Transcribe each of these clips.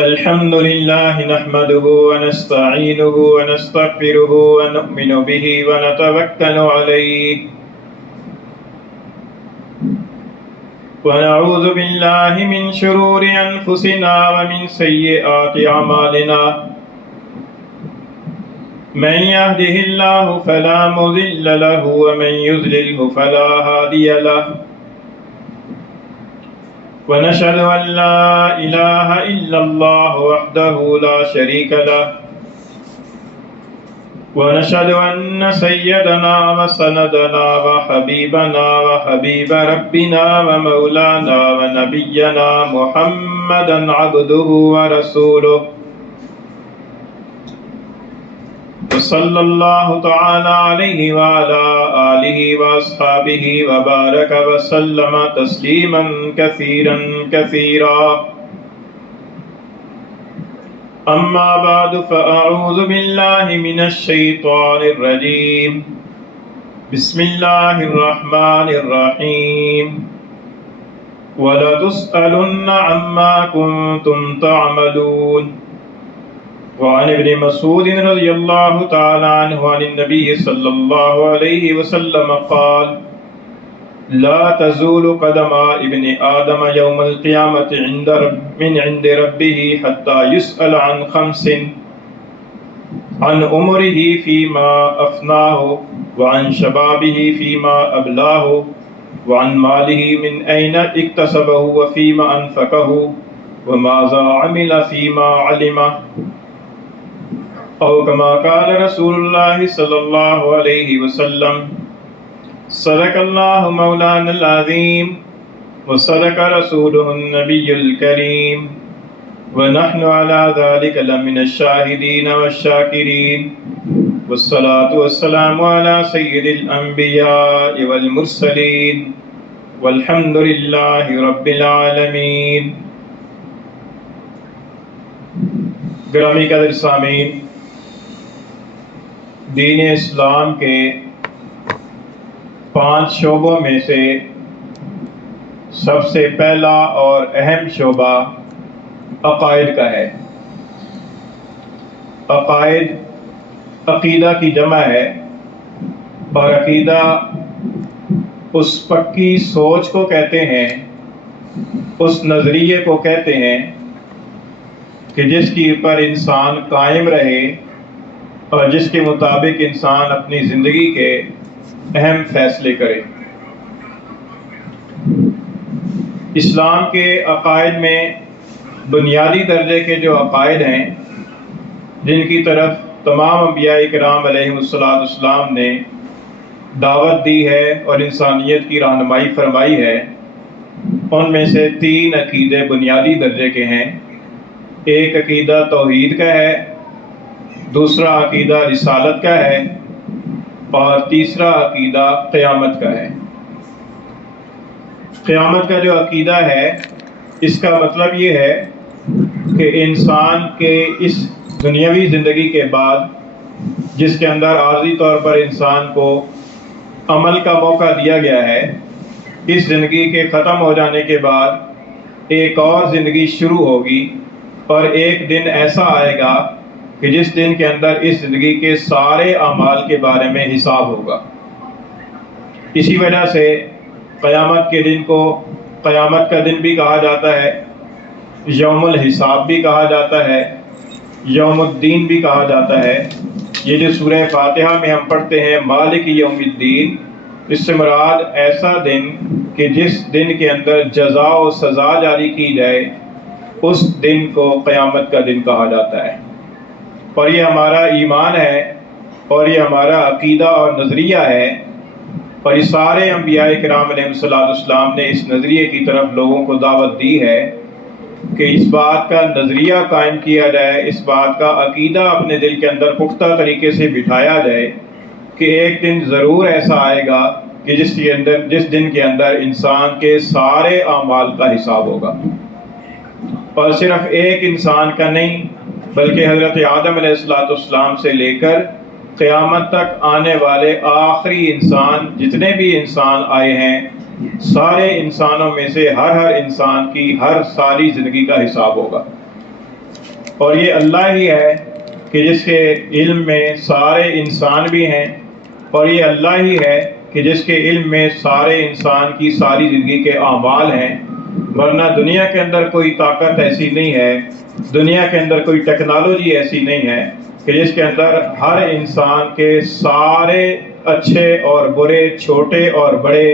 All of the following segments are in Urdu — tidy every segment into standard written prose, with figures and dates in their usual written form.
الحمد لله نحمده ونستعينه ونستغفره ونؤمن به ونتوكل عليه ونعوذ بالله من شرور أنفسنا ومن سيئات أعمالنا من يهده الله فلا مضل له ومن يضلله فلا هادي له ونشهد أن لا إله إلا الله وحده لا شريك له ونشهد أن سيدنا وسندنا وحبيبنا وحبيب ربنا ومولانا ونبينا محمدا عبده ورسوله صلى الله تعالى عليه وعلى آله وأصحابه وبارك وسلم تسليما كثيرا كثيرا أما بعد فأعوذ بالله من الشيطان الرجيم بسم الله الرحمن الرحيم ولتسألن عما كنتم تعملون وعن ابن مسعود رضي الله تعالى عنه عن النبي صلى الله عليه وسلم قال لا تزول قدم ابن آدم يوم القيامة من عند ربه حتى يسأل عن خمس عن عمره فيما أفناه وعن شبابه فيما أبلاه وعن ماله من أين اكتسبه وفيما أنفقه وماذا عمل فيما علمه أو كما قال رسول الله صلى الله عليه وسلم صدق الله مولانا العظيم وصدق رسوله النبي الكريم ونحن على ذلك لمن الشاهدين والشاكرين والصلاة والسلام على سيد الأنبياء والمرسلين والحمد لله رب العالمين. گرامی قدر سامعین، دین اسلام کے 5 شعبوں میں سے سب سے پہلا اور اہم شعبہ عقائد کا ہے. عقائد عقیدہ کی جمع ہے، اور عقیدہ اس پکی سوچ کو کہتے ہیں، اس نظریے کو کہتے ہیں کہ جس کے اوپر انسان قائم رہے اور جس کے مطابق انسان اپنی زندگی کے اہم فیصلے کرے. اسلام کے عقائد میں بنیادی درجے کے جو عقائد ہیں، جن کی طرف تمام انبیاء کرام علیہم السلام نے دعوت دی ہے اور انسانیت کی رہنمائی فرمائی ہے، ان میں سے 3 عقیدے بنیادی درجے کے ہیں. ایک عقیدہ توحید کا ہے، دوسرا عقیدہ رسالت کا ہے، اور تیسرا عقیدہ قیامت کا ہے. قیامت کا جو عقیدہ ہے، اس کا مطلب یہ ہے کہ انسان کے اس دنیاوی زندگی کے بعد، جس کے اندر عارضی طور پر انسان کو عمل کا موقع دیا گیا ہے، اس زندگی کے ختم ہو جانے کے بعد ایک اور زندگی شروع ہوگی، اور ایک دن ایسا آئے گا کہ جس دن کے اندر اس زندگی کے سارے اعمال کے بارے میں حساب ہوگا. اسی وجہ سے قیامت کے دن کو قیامت کا دن بھی کہا جاتا ہے، یوم الحساب بھی کہا جاتا ہے، یوم الدین بھی کہا جاتا ہے. یہ جو سورہ فاتحہ میں ہم پڑھتے ہیں مالک یوم الدین، اس سے مراد ایسا دن کہ جس دن کے اندر جزا و سزا جاری کی جائے، اس دن کو قیامت کا دن کہا جاتا ہے. اور یہ ہمارا ایمان ہے، اور یہ ہمارا عقیدہ اور نظریہ ہے، اور یہ سارے انبیاء کرام علیہ السلام نے اس نظریے کی طرف لوگوں کو دعوت دی ہے کہ اس بات کا نظریہ قائم کیا جائے، اس بات کا عقیدہ اپنے دل کے اندر پختہ طریقے سے بٹھایا جائے کہ ایک دن ضرور ایسا آئے گا کہ جس دن کے اندر انسان کے سارے اعمال کا حساب ہوگا. اور صرف ایک انسان کا نہیں، بلکہ حضرت آدم علیہ السلام سے لے کر قیامت تک آنے والے آخری انسان جتنے بھی انسان آئے ہیں، سارے انسانوں میں سے ہر انسان کی ہر ساری زندگی کا حساب ہوگا. اور یہ اللہ ہی ہے کہ جس کے علم میں سارے انسان بھی ہیں، اور یہ اللہ ہی ہے کہ جس کے علم میں سارے انسان کی ساری زندگی کے اعمال ہیں، ورنہ دنیا کے اندر کوئی طاقت ایسی نہیں ہے، دنیا کے اندر کوئی ٹیکنالوجی ایسی نہیں ہے کہ جس کے اندر ہر انسان کے سارے اچھے اور برے، چھوٹے اور بڑے،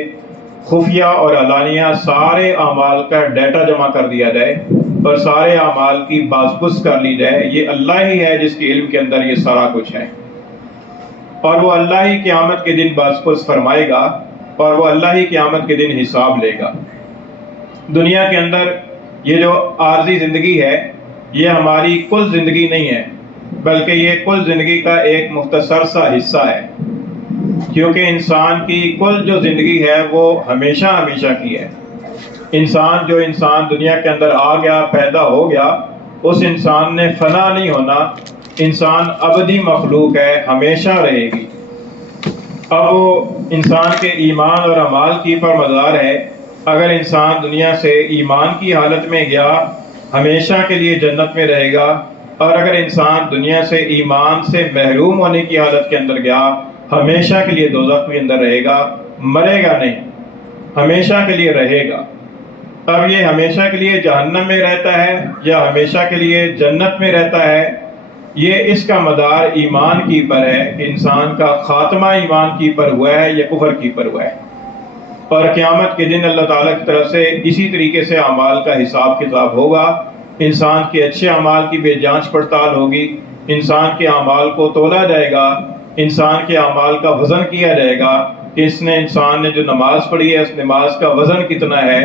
خفیہ اور علانیہ سارے اعمال کا ڈیٹا جمع کر دیا جائے اور سارے اعمال کی بازپرس کر لی جائے۔ یہ اللہ ہی ہے جس کے علم کے اندر یہ سارا کچھ ہے، اور وہ اللہ ہی قیامت کے دن بازپرس فرمائے گا، اور وہ اللہ ہی قیامت کے دن حساب لے گا۔ دنیا کے اندر یہ جو عارضی زندگی ہے یہ ہماری کل زندگی نہیں ہے، بلکہ یہ کل زندگی کا ایک مختصر سا حصہ ہے، کیونکہ انسان کی کل جو زندگی ہے وہ ہمیشہ ہمیشہ کی ہے۔ انسان دنیا کے اندر آ گیا، پیدا ہو گیا، اس انسان نے فنا نہیں ہونا، انسان ابدی مخلوق ہے، ہمیشہ رہے گی۔ اب وہ انسان کے ایمان اور اعمال کی پر مدار ہے۔ اگر انسان دنیا سے ایمان کی حالت میں گیا ہمیشہ کے لیے جنت میں رہے گا، اور اگر انسان دنیا سے ایمان سے محروم ہونے کی حالت کے اندر گیا ہمیشہ کے لیے دوزخ کے اندر رہے گا، مرے گا نہیں، ہمیشہ کے لیے رہے گا۔ اب یہ ہمیشہ کے لیے جہنم میں رہتا ہے یا ہمیشہ کے لیے جنت میں رہتا ہے، یہ اس کا مدار ایمان کی پر ہے کہ انسان کا خاتمہ ایمان کی پر ہوا ہے یا کفر کی پر ہوا ہے۔ اور قیامت کے دن اللہ تعالیٰ کی طرف سے اسی طریقے سے اعمال کا حساب کتاب ہوگا۔ انسان کے اچھے اعمال کی بے جانچ پڑتال ہوگی، انسان کے اعمال کو تولا جائے گا، انسان کے اعمال کا وزن کیا جائے گا کہ انسان نے جو نماز پڑھی ہے اس نماز کا وزن کتنا ہے،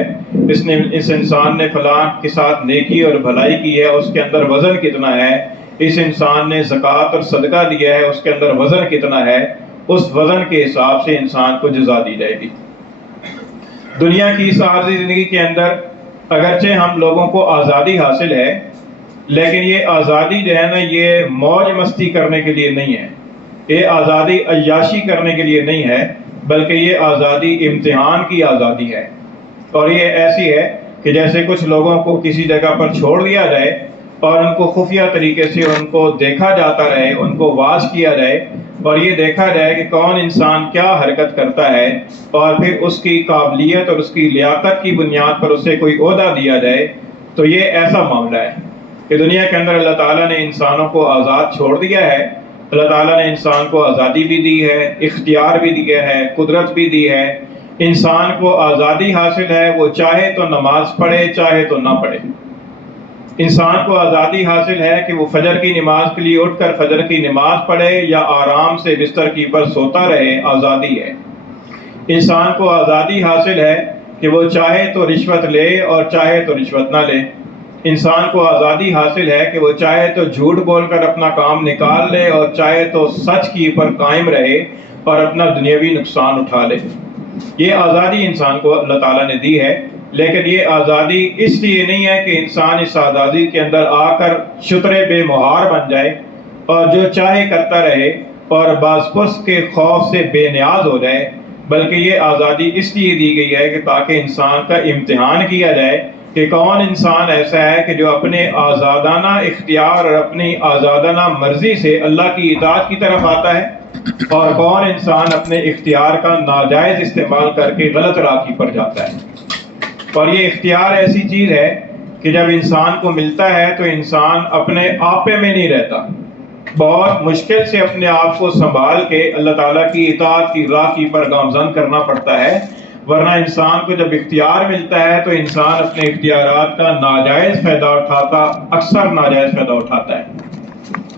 اس انسان نے فلاں کے ساتھ نیکی اور بھلائی کی ہے اس کے اندر وزن کتنا ہے، اس انسان نے زکوٰۃ اور صدقہ دیا ہے اس کے اندر وزن کتنا ہے۔ اس وزن کے حساب سے انسان کو جزا دی جائے گی۔ دنیا کی اس عارضی زندگی کے اندر اگرچہ ہم لوگوں کو آزادی حاصل ہے، لیکن یہ آزادی جو ہے نا یہ موج مستی کرنے کے لیے نہیں ہے، یہ آزادی عیاشی کرنے کے لیے نہیں ہے، بلکہ یہ آزادی امتحان کی آزادی ہے۔ اور یہ ایسی ہے کہ جیسے کچھ لوگوں کو کسی جگہ پر چھوڑ دیا جائے اور ان کو خفیہ طریقے سے ان کو دیکھا جاتا رہے، ان کو واچ کیا جائے اور یہ دیکھا جائے کہ کون انسان کیا حرکت کرتا ہے، اور پھر اس کی قابلیت اور اس کی لیاقت کی بنیاد پر اسے کوئی عہدہ دیا جائے، تو یہ ایسا معاملہ ہے کہ دنیا کے اندر اللہ تعالیٰ نے انسانوں کو آزاد چھوڑ دیا ہے۔ اللہ تعالیٰ نے انسان کو آزادی بھی دی ہے، اختیار بھی دیا ہے، قدرت بھی دی ہے۔ انسان کو آزادی حاصل ہے، وہ چاہے تو نماز پڑھے چاہے تو نہ پڑھے۔ انسان کو آزادی حاصل ہے کہ وہ فجر کی نماز کے لیے اٹھ کر فجر کی نماز پڑھے یا آرام سے بستر کی پر سوتا رہے، آزادی ہے۔ انسان کو آزادی حاصل ہے کہ وہ چاہے تو رشوت لے اور چاہے تو رشوت نہ لے۔ انسان کو آزادی حاصل ہے کہ وہ چاہے تو جھوٹ بول کر اپنا کام نکال لے اور چاہے تو سچ کی پر قائم رہے اور اپنا دنیاوی نقصان اٹھا لے۔ یہ آزادی انسان کو اللہ تعالیٰ نے دی ہے، لیکن یہ آزادی اس لیے نہیں ہے کہ انسان اس آزادی کے اندر آ کر شترے بے مہار بن جائے اور جو چاہے کرتا رہے اور بازپرس کے خوف سے بے نیاز ہو جائے، بلکہ یہ آزادی اس لیے دی گئی ہے کہ تاکہ انسان کا امتحان کیا جائے کہ کون انسان ایسا ہے کہ جو اپنے آزادانہ اختیار اور اپنی آزادانہ مرضی سے اللہ کی اطاعت کی طرف آتا ہے، اور کون انسان اپنے اختیار کا ناجائز استعمال کر کے غلط راہ کی پر جاتا ہے۔ اور یہ اختیار ایسی چیز ہے کہ جب انسان کو ملتا ہے تو انسان اپنے آپے میں نہیں رہتا، بہت مشکل سے اپنے آپ کو سنبھال کے اللہ تعالیٰ کی اطاعت کی راہ کی پر گامزن کرنا پڑتا ہے، ورنہ انسان کو جب اختیار ملتا ہے تو انسان اپنے اختیارات کا ناجائز فائدہ اکثر ناجائز فائدہ اٹھاتا ہے۔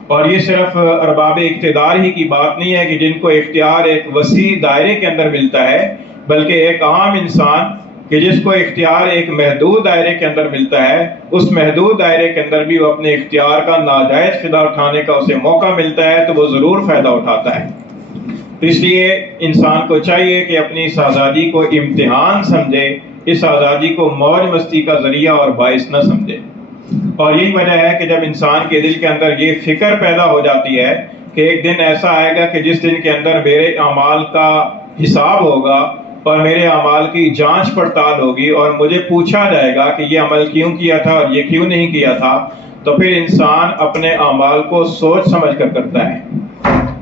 اور یہ صرف ارباب اقتدار ہی کی بات نہیں ہے کہ جن کو اختیار ایک وسیع دائرے کے اندر ملتا ہے، بلکہ ایک عام انسان کہ جس کو اختیار ایک محدود دائرے کے اندر ملتا ہے، اس محدود دائرے کے اندر بھی وہ اپنے اختیار کا ناجائز فائدہ اٹھانے کا اسے موقع ملتا ہے تو وہ ضرور فائدہ اٹھاتا ہے۔ اس لیے انسان کو چاہیے کہ اپنی اس آزادی کو امتحان سمجھے، اس آزادی کو موج مستی کا ذریعہ اور باعث نہ سمجھے۔ اور یہی وجہ ہے کہ جب انسان کے دل کے اندر یہ فکر پیدا ہو جاتی ہے کہ ایک دن ایسا آئے گا کہ جس دن کے اندر میرے اعمال کا حساب ہوگا اور میرے اعمال کی جانچ پڑتال ہوگی اور مجھے پوچھا جائے گا کہ یہ عمل کیوں کیا تھا اور یہ کیوں نہیں کیا تھا، تو پھر انسان اپنے اعمال کو سوچ سمجھ کر کرتا ہے۔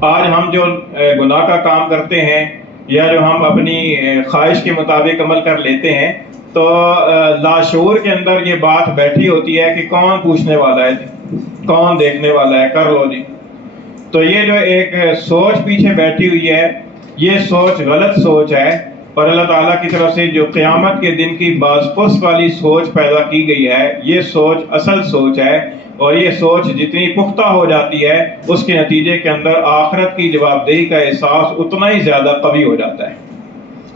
آج ہم جو گناہ کا کام کرتے ہیں یا جو ہم اپنی خواہش کے مطابق عمل کر لیتے ہیں تو لاشعور کے اندر یہ بات بیٹھی ہوتی ہے کہ کون پوچھنے والا ہے، کون دیکھنے والا ہے، کر لو جی۔ تو یہ جو ایک سوچ پیچھے بیٹھی ہوئی ہے، یہ سوچ غلط سوچ ہے، اور اللہ تعالیٰ کی طرف سے جو قیامت کے دن کی باز پرس والی سوچ پیدا کی گئی ہے، یہ سوچ اصل سوچ ہے، اور یہ سوچ جتنی پختہ ہو جاتی ہے اس کے نتیجے کے اندر آخرت کی جواب دہی کا احساس اتنا ہی زیادہ قوی ہو جاتا ہے۔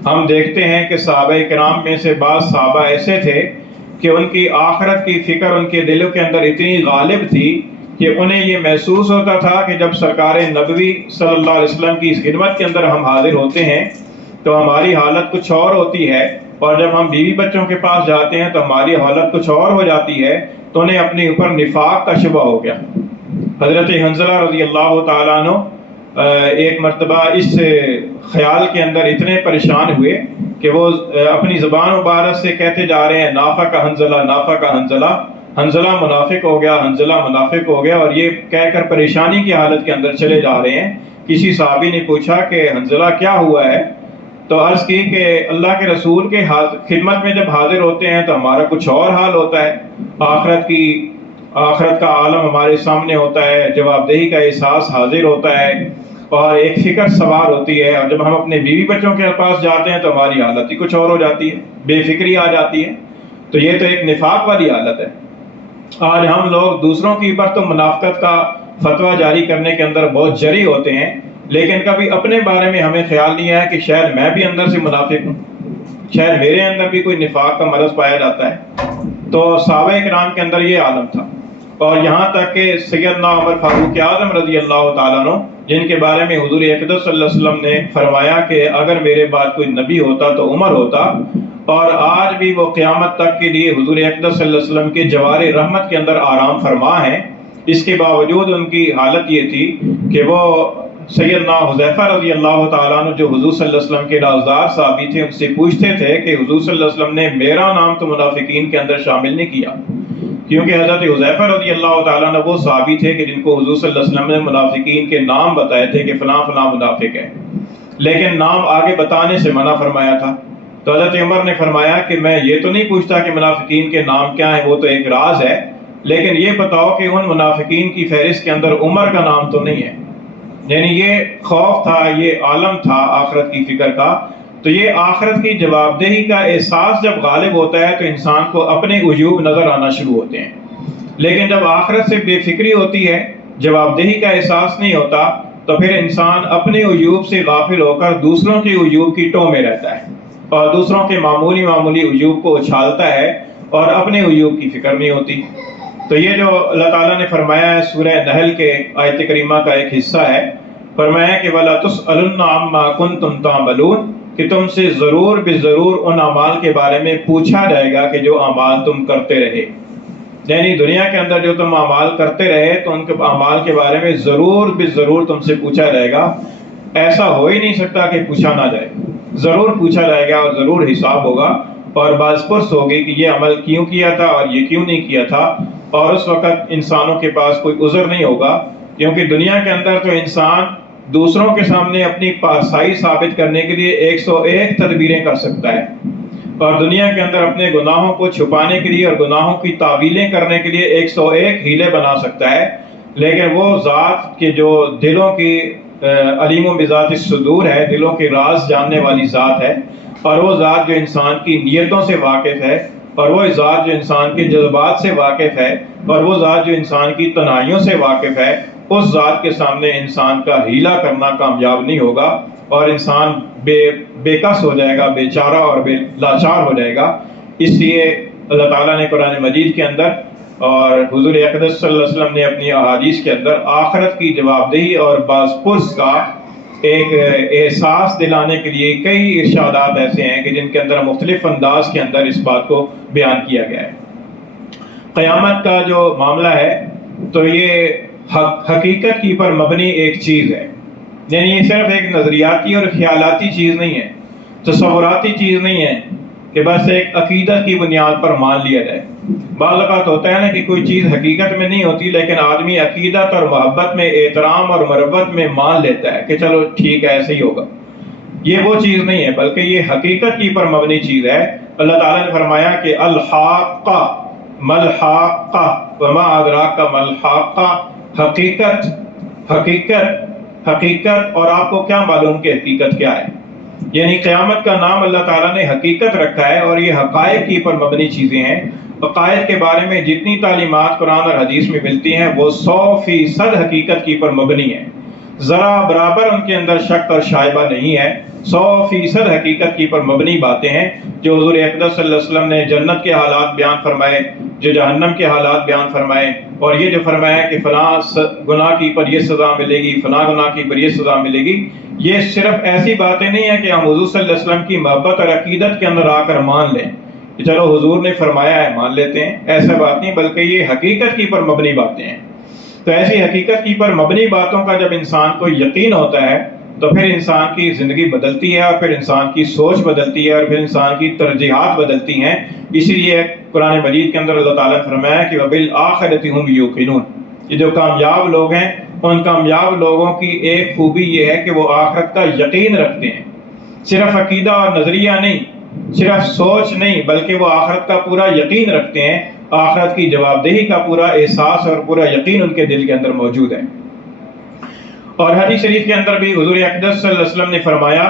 ہم دیکھتے ہیں کہ صحابہ کرام میں سے بعض صحابہ ایسے تھے کہ ان کی آخرت کی فکر ان کے دلوں کے اندر اتنی غالب تھی کہ انہیں یہ محسوس ہوتا تھا کہ جب سرکار نبوی صلی اللہ علیہ وسلم کی اس خدمت کے اندر ہم حاضر ہوتے ہیں تو ہماری حالت کچھ اور ہوتی ہے، اور جب ہم بیوی بچوں کے پاس جاتے ہیں تو ہماری حالت کچھ اور ہو جاتی ہے، تو انہیں اپنے اوپر نفاق کا شبہ ہو گیا۔ حضرت حنظلہ رضی اللہ تعالیٰ عنہ ایک مرتبہ اس خیال کے اندر اتنے پریشان ہوئے کہ وہ اپنی زبان مبارک سے کہتے جا رہے ہیں نافق حنظلہ، نافق حنظلہ، حنظلہ منافق ہو گیا، حنظلہ منافق ہو گیا، اور یہ کہہ کر پریشانی کی حالت کے اندر چلے جا رہے ہیں۔ کسی صحابی نے پوچھا کہ حنظلہ کیا ہوا ہے؟ تو عرض کی کہ اللہ کے رسول کے خدمت میں جب حاضر ہوتے ہیں تو ہمارا کچھ اور حال ہوتا ہے، آخرت کا عالم ہمارے سامنے ہوتا ہے، جواب دہی کا احساس حاضر ہوتا ہے، اور ایک فکر سوار ہوتی ہے، اور جب ہم اپنے بیوی بچوں کے پاس جاتے ہیں تو ہماری حالت ہی کچھ اور ہو جاتی ہے، بے فکری آ جاتی ہے۔ تو یہ تو ایک نفاق والی حالت ہے۔ آج ہم لوگ دوسروں کے اوپر تو منافقت کا فتویٰ جاری کرنے کے اندر بہت جری ہوتے ہیں، لیکن کبھی اپنے بارے میں ہمیں خیال نہیں آیا کہ شاید میں بھی اندر سے منافق ہوں، شاید میرے اندر بھی کوئی نفاق کا مرض پایا جاتا ہے۔ تو صحابہ کرام کے اندر یہ عالم تھا، اور یہاں تک کہ سیدنا عمر فاروق اعظم رضی اللہ تعالیٰ عنہ، جن کے بارے میں حضور اقدس صلی اللہ علیہ وسلم نے فرمایا کہ اگر میرے بعد کوئی نبی ہوتا تو عمر ہوتا، اور آج بھی وہ قیامت تک کے لیے حضور اقدس صلی اللہ علیہ وسلم کے جوار رحمت کے اندر آرام فرما ہیں، اس کے باوجود ان کی حالت یہ تھی کہ وہ سیدنا حذیفہ رضی اللہ تعالیٰ عنہ جو حضور صلی اللہ علیہ وسلم کے رازدار صحابی تھے، ان سے پوچھتے تھے کہ حضور صلی اللہ علیہ وسلم نے میرا نام تو منافقین کے اندر شامل نہیں کیا، کیونکہ حضرت حذیفہ رضی اللہ تعالیٰ عنہ وہ صحابی تھے کہ جن کو حضور صلی اللہ علیہ وسلم نے منافقین کے نام بتائے تھے کہ فلاں فلاں منافق ہے، لیکن نام آگے بتانے سے منع فرمایا تھا۔ تو حضرت عمر نے فرمایا کہ میں یہ تو نہیں پوچھتا کہ منافقین کے نام کیا ہیں، وہ تو ایک راز ہے، لیکن یہ بتاؤ کہ ان منافقین کی فہرست کے اندر عمر کا نام تو نہیں ہے۔ یعنی یہ خوف تھا، یہ عالم تھا آخرت کی فکر کا۔ تو یہ آخرت کی جواب دہی کا احساس جب غالب ہوتا ہے تو انسان کو اپنے عیوب نظر آنا شروع ہوتے ہیں، لیکن جب آخرت سے بے فکری ہوتی ہے، جواب دہی کا احساس نہیں ہوتا، تو پھر انسان اپنے عیوب سے غافل ہو کر دوسروں کے عیوب کی ٹو میں رہتا ہے، اور دوسروں کے معمولی عیوب کو اچھالتا ہے اور اپنے عیوب کی فکر نہیں ہوتی۔ تو یہ جو اللہ تعالیٰ نے فرمایا ہے سورہ نحل کے آیت کریمہ کا ایک حصہ ہے، فرمایا کہ وَلَا تُسْأَلُنَّ عَمَّا كُنْتُمْ تَعْمَلُونَ، کہ تم سے ضرور بے ضرور ان اعمال کے بارے میں پوچھا جائے گا کہ جو اعمال تم کرتے رہے۔ یعنی دنیا کے اندر جو تم اعمال کرتے رہے تو ان کے اعمال کے بارے میں ضرور بے ضرور تم سے پوچھا جائے گا۔ ایسا ہو ہی نہیں سکتا کہ پوچھا نہ جائے، ضرور پوچھا جائے گا اور ضرور حساب ہوگا، اور باز پرس ہوگی کہ یہ عمل کیوں کیا تھا اور یہ کیوں نہیں کیا تھا، اور اس وقت انسانوں کے پاس کوئی عذر نہیں ہوگا، کیونکہ دنیا کے اندر تو انسان دوسروں کے سامنے اپنی پارسائی ثابت کرنے کے لیے 101 تدبیریں کر سکتا ہے، اور دنیا کے اندر اپنے گناہوں کو چھپانے کے لیے اور گناہوں کی تعویلیں کرنے کے لیے 101 ہیلے بنا سکتا ہے، لیکن وہ ذات کے جو دلوں کی علیم و بذات الصدور ہے، دلوں کے راز جاننے والی ذات ہے، اور وہ ذات جو انسان کی نیتوں سے واقف ہے، اور وہ ذات جو انسان کے جذبات سے واقف ہے، اور وہ ذات جو انسان کی تنہائیوں سے واقف ہے، اس ذات کے سامنے انسان کا ہیلا کرنا کامیاب نہیں ہوگا، اور انسان بے کس ہو جائے گا، بے چارہ اور بے لاچار ہو جائے گا۔ اس لیے اللہ تعالیٰ نے قرآن مجید کے اندر اور حضور اقدس صلی اللہ علیہ وسلم نے اپنی احادیث کے اندر آخرت کی جواب دہی اور باز پرس کا ایک احساس دلانے کے لیے کئی ارشادات ایسے ہیں کہ جن کے اندر مختلف انداز کے اندر اس بات کو بیان کیا گیا ہے۔ قیامت کا جو معاملہ ہے تو یہ حقیقت کی پر مبنی ایک چیز ہے، یعنی یہ صرف ایک نظریاتی اور خیالاتی چیز نہیں ہے، تصوراتی چیز نہیں ہے کہ بس ایک عقیدت کی بنیاد پر مان لیا جائے. بعض اوقات ہوتا ہے نا کہ کوئی چیز حقیقت میں نہیں ہوتی لیکن آدمی عقیدت اور محبت میں، احترام اور مربت میں مان لیتا ہے کہ چلو ٹھیک ہے ایسے ہی ہوگا. یہ وہ چیز نہیں ہے بلکہ یہ حقیقت کی پر مبنی چیز ہے. اللہ تعالیٰ نے فرمایا کہ الحاقہ ملحاقہ وما ادراک ملحاقہ، حقیقت حقیقت حقیقت، اور آپ کو کیا معلوم کہ حقیقت کیا ہے؟ یعنی قیامت کا نام اللہ تعالیٰ نے حقیقت رکھا ہے اور یہ حقائق کی پر مبنی چیزیں ہیں. عقائد کے بارے میں جتنی تعلیمات قرآن اور حدیث میں ملتی ہیں وہ 100% حقیقت کی پر مبنی ہیں. ذرا برابر ان کے اندر شک اور شائبہ نہیں ہے. 100% حقیقت کی پر مبنی باتیں ہیں جو حضور اقدس صلی اللہ علیہ وسلم نے جنت کے حالات بیان فرمائے، جو جہنم کے حالات بیان فرمائے، اور یہ جو فرمایا کہ فلاں گناہ کی پر یہ سزا ملے گی، فلاں گناہ کی پر یہ سزا ملے گی. یہ صرف ایسی باتیں نہیں ہیں کہ ہم حضور صلی اللہ علیہ وسلم کی محبت اور عقیدت کے اندر آ کر مان لیں کہ چلو حضور نے فرمایا ہے مان لیتے ہیں، ایسا بات نہیں، بلکہ یہ حقیقت کی پر مبنی باتیں ہیں. تو ایسی حقیقت کی پر مبنی باتوں کا جب انسان کو یقین ہوتا ہے تو پھر انسان کی زندگی بدلتی ہے، اور پھر انسان کی سوچ بدلتی ہے، اور پھر انسان کی ترجیحات بدلتی ہیں. اسی لیے قرآن مجید کے اندر اللہ تعالیٰ نے فرمایا کہ وَبِالْآخِرَةِ هُمْ يُوقِنُونَ. یہ جو کامیاب لوگ ہیں ان کامیاب لوگوں کی ایک خوبی یہ ہے کہ وہ آخرت کا یقین رکھتے ہیں. صرف عقیدہ اور نظریہ نہیں، صرف سوچ نہیں، بلکہ وہ آخرت کا پورا یقین رکھتے ہیں. آخرت کی جواب دہی کا پورا احساس اور پورا یقین ان کے دل کے اندر موجود ہے. اور حدیث شریف کے اندر بھی حضور اقدس صلی اللہ علیہ وسلم نے فرمایا،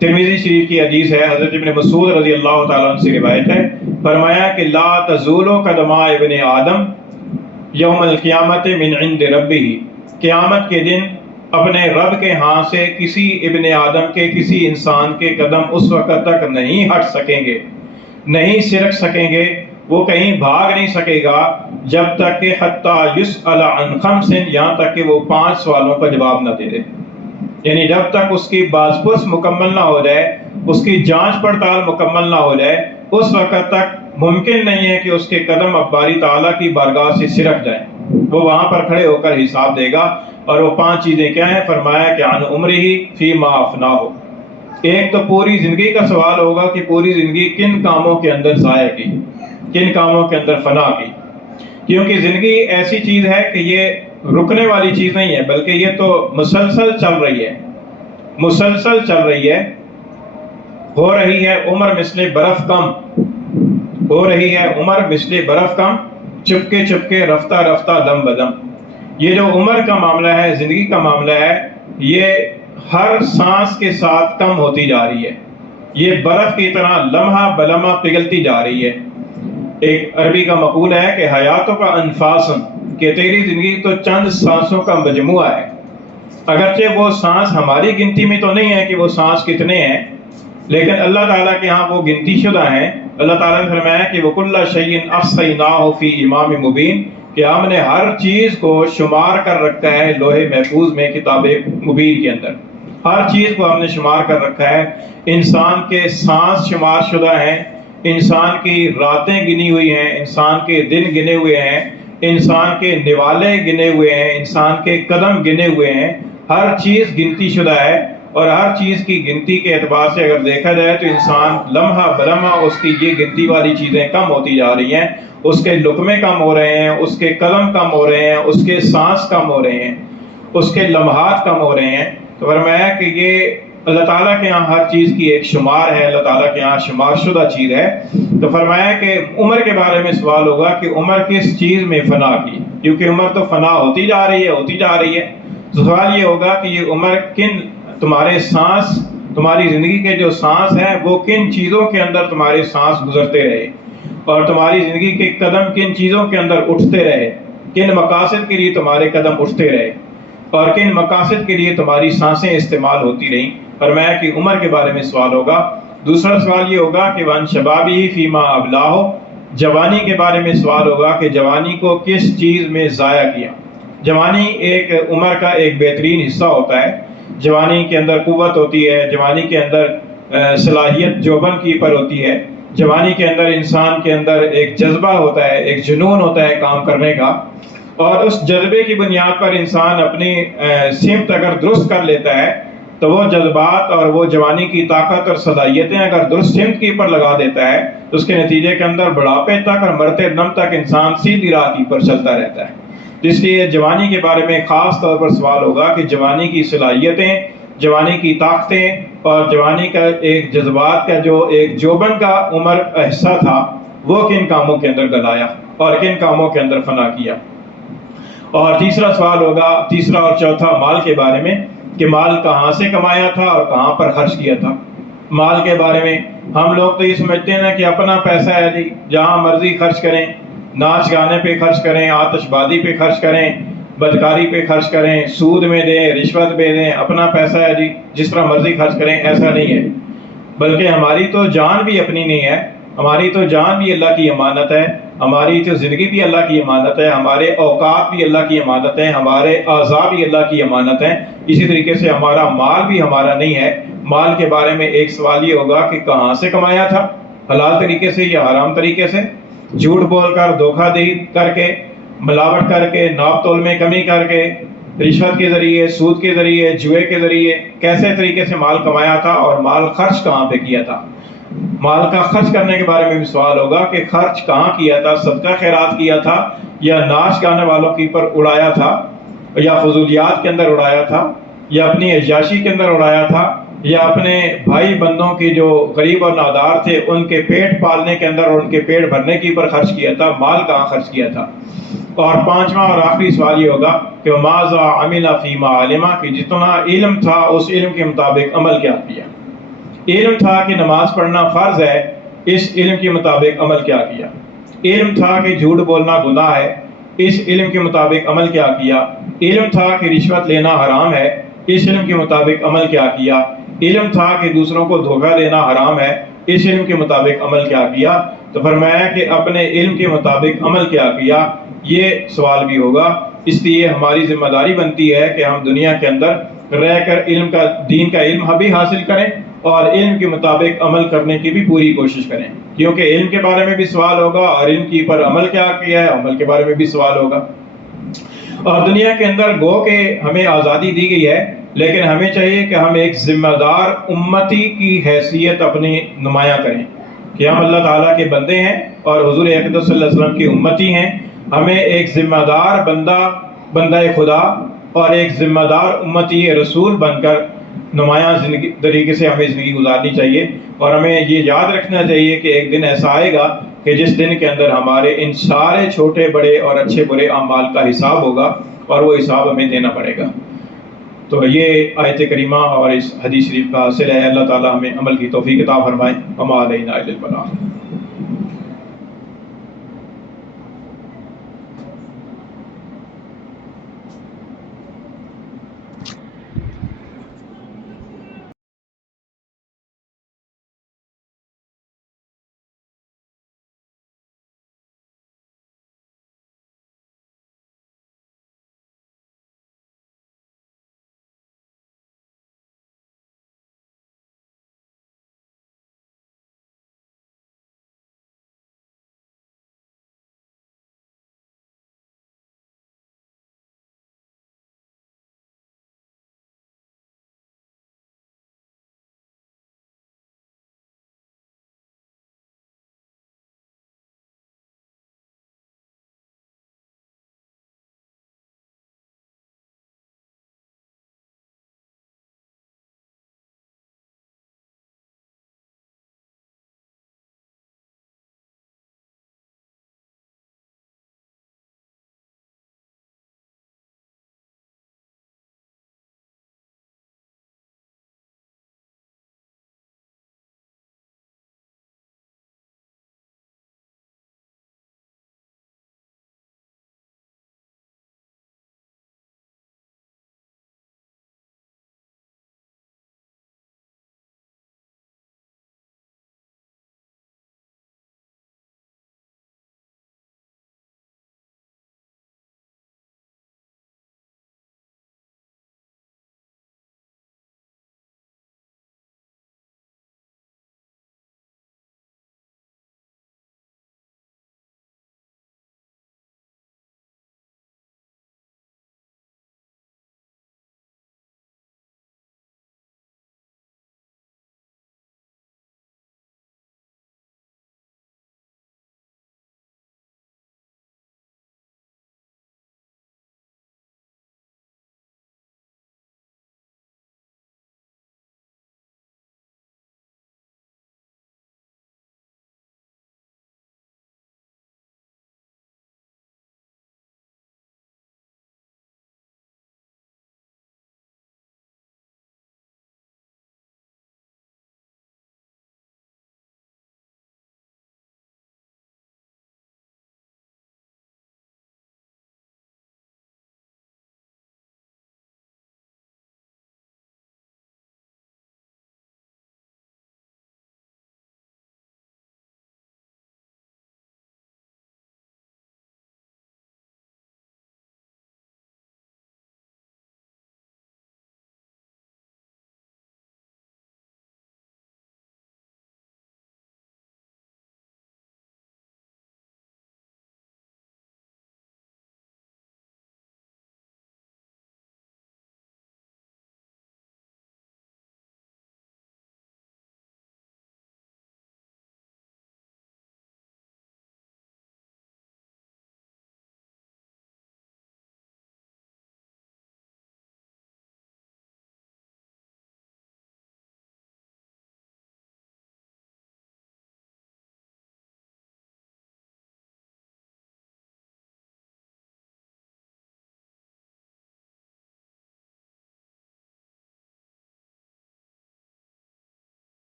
ترمذی شریف کی حدیث ہے، حضرت ابن مسعود رضی اللہ تعالیٰ عنہ سے روایت ہے، فرمایا کہ لا تزول قدم ابن آدم یوم القیامت من عند ربہ. قیامت کے دن اپنے رب کے ہاں سے کسی ابن آدم کے، کسی انسان کے قدم اس وقت تک نہیں ہٹ سکیں گے، نہیں سرک سکیں گے، وہ کہیں بھاگ نہیں سکے گا جب تک کہ حتیٰ یسأل عن خمس، یہاں تک کہ وہ 5 سوالوں کا جواب نہ دے دے. یعنی جب تک اس کی باز پرس مکمل نہ ہو جائے، اس کی جانچ پڑتال مکمل نہ ہو جائے، اس وقت تک ممکن نہیں ہے کہ اس کے قدم اب باری تعالیٰ کی بارگاہ سے سرک جائیں. وہ وہاں پر کھڑے ہو کر حساب دے گا. اور وہ 5 چیزیں کیا ہیں؟ فرمایا کہ عن عمرہ فیما افناہ. ایک تو پوری زندگی کا سوال ہوگا کہ پوری زندگی کن کاموں کے اندر ضائع کی، کن کاموں کے اندر فنا کی. کیونکہ زندگی ایسی چیز ہے کہ یہ رکنے والی چیز نہیں ہے، بلکہ یہ تو مسلسل چل رہی ہے، مسلسل چل رہی ہے. ہو رہی ہے عمر مثل برف کم، ہو رہی ہے عمر مثل برف کم، چپکے چپکے رفتہ رفتہ دم بدم. یہ جو عمر کا معاملہ ہے، زندگی کا معاملہ ہے، یہ ہر سانس کے ساتھ کم ہوتی جا رہی ہے. یہ برف کی طرح لمحہ بلمحہ پگھلتی جا رہی ہے. ایک عربی کا مقول ہے کہ حیاتوں کا انفاسن، کہ تیری زندگی تو چند سانسوں کا مجموعہ ہے. اگرچہ وہ سانس ہماری گنتی میں تو نہیں ہے کہ وہ سانس کتنے ہیں، لیکن اللہ تعالیٰ کے ہاں وہ گنتی شدہ ہیں. اللہ تعالیٰ نے فرمایا کہ وَكُلَّ شَيْءٍ أَحْصَيْنَاهُ فِي إِمَامٍ مُبِينٍ، کہ ہم نے ہر چیز کو شمار کر رکھا ہے لوح محفوظ میں، کتاب مبین کے اندر. ہر چیز کو ہم نے شمار کر رکھا ہے. انسان کے سانس شمار شدہ ہیں، انسان کی راتیں گنی ہوئی ہیں، انسان کے دن گنے ہوئے ہیں، انسان کے نوالے گنے ہوئے ہیں، انسان کے قدم گنے ہوئے ہیں. ہر چیز گنتی شدہ ہے. اور ہر چیز کی گنتی کے اعتبار سے اگر دیکھا جائے تو انسان لمحہ بلمحہ اس کی یہ گنتی والی چیزیں کم ہوتی جا رہی ہیں. اس کے لقمے کم ہو رہے ہیں، اس کے قدم کم ہو رہے ہیں، اس کے سانس کم ہو رہے ہیں، اس کے لمحات کم ہو رہے ہیں. تو فرمایا کہ یہ اللہ تعالیٰ کے یہاں ہر چیز کی ایک شمار ہے، اللہ تعالیٰ کے یہاں شمار شدہ چیز ہے. تو فرمایا کہ عمر کے بارے میں سوال ہوگا کہ عمر کس چیز میں فنا کی، کیونکہ عمر تو فنا ہوتی جا رہی ہے، ہوتی جا رہی ہے. سوال یہ ہوگا کہ یہ عمر کن، تمہارے سانس، تمہاری زندگی کے جو سانس ہیں وہ کن چیزوں کے اندر تمہارے سانس گزرتے رہے، اور تمہاری زندگی کے قدم کن چیزوں کے اندر اٹھتے رہے، کن مقاصد کے لیے تمہارے قدم اٹھتے رہے، اور کن مقاصد کے لیے تمہاری سانسیں استعمال ہوتی رہیں. فرمایا کہ عمر کے بارے میں سوال ہوگا. دوسرا سوال یہ ہوگا کہ وَعَنْ شَبَابِهِ فِيمَا أَبْلَاهُ، جوانی کے بارے میں سوال ہوگا کہ جوانی کو کس چیز میں ضائع کیا. جوانی ایک عمر کا ایک بہترین حصہ ہوتا ہے. جوانی کے اندر قوت ہوتی ہے، جوانی کے اندر صلاحیت جوبن کی پر ہوتی ہے، جوانی کے اندر انسان کے اندر ایک جذبہ ہوتا ہے، ایک جنون ہوتا ہے کام کرنے کا. اور اس جذبے کی بنیاد پر انسان اپنی سمت اگر درست کر لیتا ہے تو وہ جذبات اور وہ جوانی کی طاقت اور صلاحیتیں اگر درست سمت کی پر لگا دیتا ہے تو اس کے نتیجے کے اندر بڑھاپے تک اور مرتے دم تک انسان سیدھی راہ کی پر چلتا رہتا ہے. اس لیے جوانی کے بارے میں خاص طور پر سوال ہوگا کہ جوانی کی صلاحیتیں، جوانی کی طاقتیں اور جوانی کا ایک جذبات کا جو ایک جوبن کا عمر حصہ تھا وہ کن کاموں کے اندر گلایا اور کن کاموں کے اندر فنا کیا. اور تیسرا سوال ہوگا، تیسرا اور چوتھا، مال کے بارے میں کہ مال کہاں سے کمایا تھا اور کہاں پر خرچ کیا تھا. مال کے بارے میں ہم لوگ تو یہ سمجھتے ہیں نا کہ اپنا پیسہ ہے جی، جہاں مرضی خرچ کریں، ناچ گانے پہ خرچ کریں، آتش بازی پہ خرچ کریں، بدکاری پہ خرچ کریں، سود میں دیں، رشوت میں دیں، اپنا پیسہ ہے جی جس طرح مرضی خرچ کریں. ایسا نہیں ہے، بلکہ ہماری تو جان بھی اپنی نہیں ہے، ہماری تو جان بھی اللہ کی امانت ہے، ہماری تو زندگی بھی اللہ کی امانت ہے، ہمارے اوقات بھی اللہ کی امانت ہیں، ہمارے اعضاء بھی اللہ کی امانت ہیں. اسی طریقے سے ہمارا مال بھی ہمارا نہیں ہے. مال کے بارے میں ایک سوال یہ ہوگا کہ کہاں سے کمایا تھا، حلال طریقے سے یا حرام طریقے سے، جھوٹ بول کر، دھوکہ دہی کر کے، ملاوٹ کر کے، ناپ تول میں کمی کر کے، رشوت کے ذریعے، سود کے ذریعے، جوئے کے ذریعے، کیسے طریقے سے مال کمایا تھا اور مال خرچ کہاں پہ کیا تھا. مال کا خرچ کرنے کے بارے میں بھی سوال ہوگا کہ خرچ کہاں کیا تھا، صدقہ خیرات کیا تھا یا ناچ گانے والوں کے پر اڑایا تھا یا فضولیات کے اندر اڑایا تھا یا اپنی عیاشی کے اندر اڑایا تھا یا اپنے بھائی بندوں کے جو غریب اور نادار تھے ان کے پیٹ پالنے کے اندر اور ان کے پیٹ بھرنے کے پر خرچ کیا تھا. مال کہاں خرچ کیا تھا. اور پانچواں اور آخری سوال یہ ہوگا کہ ماذا عمل فیما علما، کہ جتنا علم تھا اس علم کے مطابق عمل کیا کیا. علم تھا کہ نماز پڑھنا فرض ہے، اس علم کے مطابق عمل کیا کیا. علم تھا کہ جھوٹ بولنا گناہ ہے، اس علم کے مطابق عمل کیا کیا. علم تھا کہ رشوت لینا حرام ہے، اس علم کے مطابق عمل کیا کیا. علم تھا کہ دوسروں کو دھوکہ دینا حرام ہے، اس علم کے مطابق عمل کیا کیا. تو فرمایا کہ اپنے علم کے مطابق عمل کیا کیا. یہ سوال بھی ہوگا. اس لیے ہماری ذمہ داری بنتی ہے کہ ہم دنیا کے اندر رہ کر علم کا، دین کا علم بھی حاصل کریں اور علم کے مطابق عمل کرنے کی بھی پوری کوشش کریں، کیونکہ علم کے بارے میں بھی سوال ہوگا اور علم کی پر عمل کیا کیا ہے، عمل کے بارے میں بھی سوال ہوگا. اور دنیا کے اندر گو کہ ہمیں آزادی دی گئی ہے، لیکن ہمیں چاہیے کہ ہم ایک ذمہ دار امتی کی حیثیت اپنی نمایاں کریں کہ ہم اللہ تعالیٰ کے بندے ہیں اور حضور اقدس صلی اللہ علیہ وسلم کی امتی ہیں. ہمیں ایک ذمہ دار بندہ خدا اور ایک ذمہ دار امتی رسول بن کر نمایاں زندگی طریقے سے ہمیں زندگی گزارنی چاہیے. اور ہمیں یہ یاد رکھنا چاہیے کہ ایک دن ایسا آئے گا کہ جس دن کے اندر ہمارے ان سارے چھوٹے بڑے اور اچھے برے اعمال کا حساب ہوگا اور وہ حساب ہمیں دینا پڑے گا. تو یہ آیت کریمہ اور اس حدیث شریف کا حاصل ہے. اللہ تعالیٰ ہمیں عمل کی توفیق عطا فرمائے. وما علینا الا البلاغ.